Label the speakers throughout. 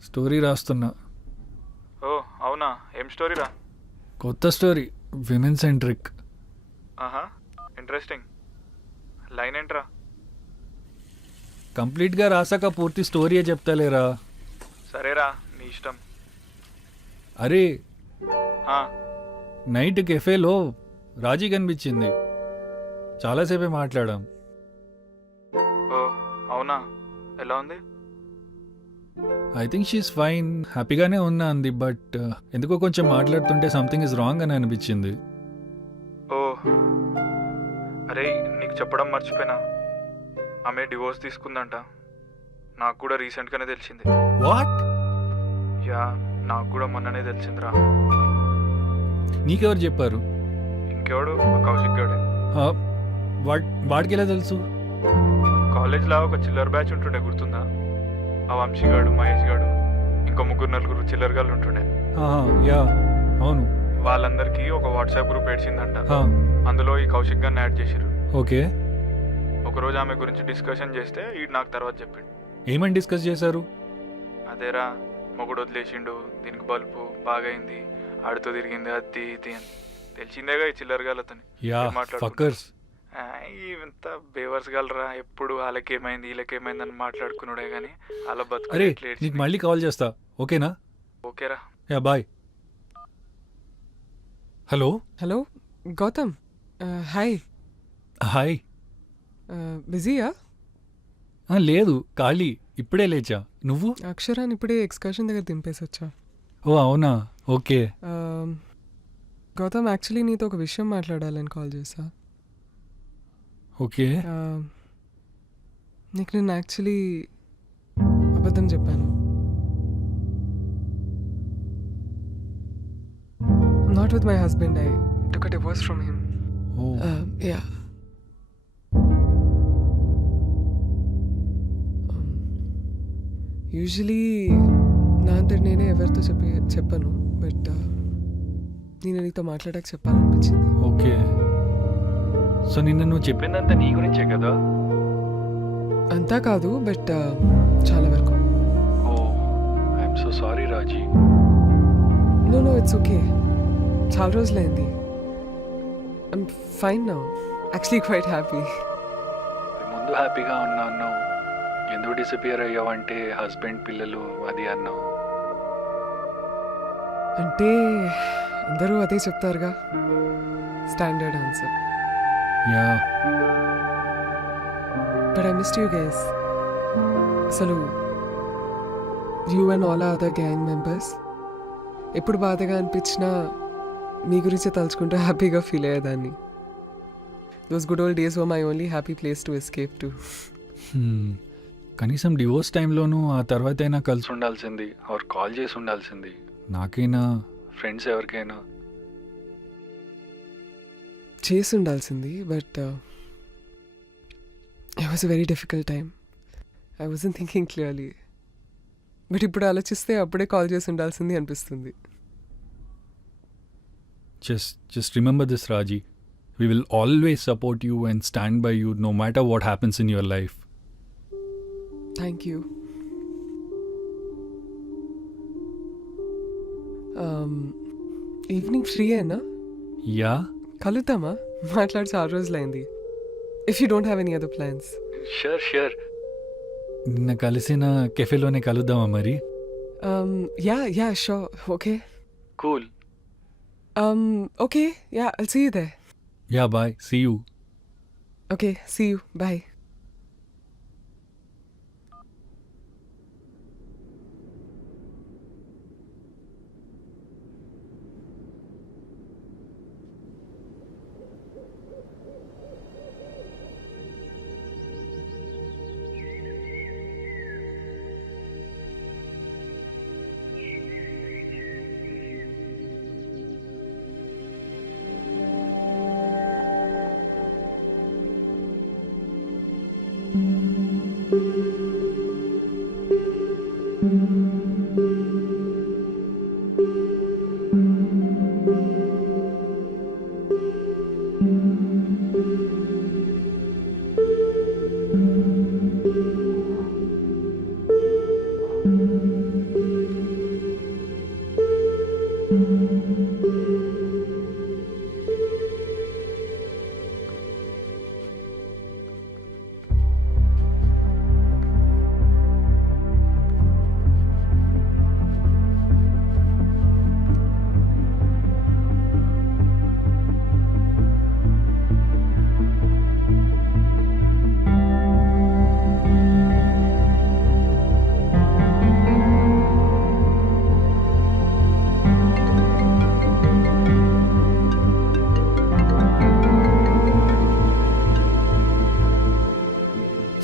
Speaker 1: Story రాస్తున్నా.
Speaker 2: ఓ అవునా, ఏం స్టోరీరా?
Speaker 1: కొత్త స్టోరీ, విమెన్ సెంట్రిక్.
Speaker 2: ఆహా, ఇంట్రెస్టింగ్. లైన్ ఏంట్రా?
Speaker 1: కంప్లీట్గా రాసాక పూర్తి స్టోరీయే చెప్తాలేరా.
Speaker 2: సరేరా, నీ ఇష్టం.
Speaker 1: అరే,
Speaker 2: ఆ,
Speaker 1: నైట్ కెఫేలో రాజీ కనిపించింది. చాలాసేపే మాట్లాడాం.
Speaker 2: ఓ అవునా, ఎలా ఉంది?
Speaker 1: ఐ థింక్ షీఈస్ ఫైన్, హ్యాపీగానే ఉన్నా అంది. బట్ ఎందుకో కొంచెం మాట్లాడుతుంటే సంథింగ్ ఇస్ రాంగ్ అని అనిపించింది.
Speaker 2: ఓ అరే, నీకు చెప్పడం మర్చిపోయినా, ఆమె డివోర్స్ తీసుకుందంట. నాకు కూడా రీసెంట్గానే తెలిసింది.
Speaker 1: వాట్?
Speaker 2: యా, నాకు కూడా మొన్ననే తెలిసిందిరా.
Speaker 1: నీకెవరు చెప్పారు?
Speaker 2: ఇంకెవడు, కౌశిక్ గడే.
Speaker 1: ఆ, వాడికి ఎలా తెలుసు?
Speaker 2: కాలేజ్లో ఒక చిల్లర్ బ్యాచ్ ఉంటుండే, గుర్తుందా? ఆ వంశీగాడు, మహేష్ గాడు, ఇంకో ముగ్గురు నలుగురు చిల్లర్ గాళ్ళు ఉంటుండే.
Speaker 1: ఆహా, యా అవును.
Speaker 2: వాళ్ళందరికీ ఒక వాట్సాప్ గ్రూప్ ఏడ్చిందంట.
Speaker 1: హా,
Speaker 2: అందులో ఈ కౌశిక్ గారిని యాడ్ చేసిరు.
Speaker 1: ఓకే.
Speaker 2: ఒకరోజు ఆమె గురించి డిస్కషన్ చేస్తే ఈడు నాకు తర్వాత చెప్పిండు.
Speaker 1: ఏమని డిస్కస్ చేశారు?
Speaker 2: అదేరా, మొగుడు వదిలేసిండు, దీనికి బల్బు బాగైంది, ఆడితో తిరిగింది, అది ఇది అని. తెలిసిందేగా ఈ చిల్లరగాలతోని
Speaker 1: యా ఫక్కర్స్.
Speaker 2: ఇంత బేవర్స్ గలరా, ఎప్పుడు వాళ్ళకేమైంది వీళ్ళకేమైంది అని మాట్లాడుకున్నాడే కానీ వాళ్ళ
Speaker 1: అరే,
Speaker 2: బతుకు.
Speaker 1: నీకు మళ్ళీ కాల్ చేస్తా, ఓకేనా?
Speaker 2: ఓకేరా.
Speaker 1: Yeah bye. Hello.
Speaker 3: Hello Gautam, hi.
Speaker 1: Hi.
Speaker 3: బిజీయా?
Speaker 1: లేదు, ఖాళీ, ఇప్పుడే లేచా. నువ్వు?
Speaker 3: అక్షరాన్ని ఇప్పుడే ఎక్స్కర్షన్ దగ్గర దింపేసి వచ్చా.
Speaker 1: ఓ అవునా, ఓకే.
Speaker 3: గౌతమ్, యాక్చువల్లీ నీతో ఒక విషయం మాట్లాడాలని కాల్ చేశా.
Speaker 1: ఓకే.
Speaker 3: నీకు నేను యాక్చువల్లీ అబద్ధం చెప్పాను. Not with my husband, I took a divorce from him.
Speaker 1: Oh
Speaker 3: yeah. Usually నా అంతటి నేనే ఎవరితో చెప్పను, బట్ నేను నీతో మాట్లాడాక చెప్పాలనిపించింది.
Speaker 1: ఓకే. సో నిన్న నువ్వు చెప్పిందంతా నీ గురించే కదా?
Speaker 3: అంతా కాదు, బట్ చాలా వరకు.
Speaker 1: Oh I'm so sorry Raji.
Speaker 3: No it's okay. చాలా రోజులైంది. I'm fine now, actually quite happy.
Speaker 1: ముందు హ్యాపీగా ఉన్నా అన్నావు, ఎందుకు డిసపియర్ అయ్యావంటే హస్బెండ్ పిల్లలు అది అన్నావు.
Speaker 3: అంటే అందరూ అదే చెప్తారుగా, standard answer.
Speaker 1: Yeah.
Speaker 3: But I missed you guys. అసలు you and all other gang members ఎప్పుడు బాధగా అనిపించినా మీ గురించే తలుచుకుంటూ హ్యాపీగా ఫీల్ అయ్యేదాన్ని. Those good old days were my only happy place to escape to.
Speaker 1: కనీసం డివోర్స్ టైంలోనూ ఆ తర్వాత అయినా కలిసి ఉండాల్సింది, ఆర్ కాల్ చేసి ఉండాల్సింది. నాకైనా ఫ్రెండ్స్ ఎవరికైనా
Speaker 3: చేసి ఉండాల్సింది. But it was a very difficult time. I wasn't thinking clearly. But ఇప్పుడు ఆలోచిస్తే అప్పుడే కాల్ చేసి ఉండాల్సింది అనిపిస్తుంది.
Speaker 1: just remember this, Raji. We will always support you and stand by you no matter what happens in your life.
Speaker 3: Thank you. Evening free అయినా
Speaker 1: yeah,
Speaker 3: కలుద్దామా? మాట్లాడి చాలా రోజులైంది. If you don't have any other plans.
Speaker 1: Sure. నిన్న కలిసిన కెఫేలోనే కలుద్దామా మరి?
Speaker 3: Yeah sure. Okay.
Speaker 1: Cool.
Speaker 3: Okay, yeah, I'll see you there.
Speaker 1: Yeah bye, see you.
Speaker 3: Okay, see you, bye.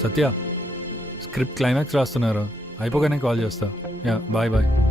Speaker 1: Satya script climax రాస్తున్నారు, అయిపోగానే కాల్ చేస్తా. Yeah bye bye.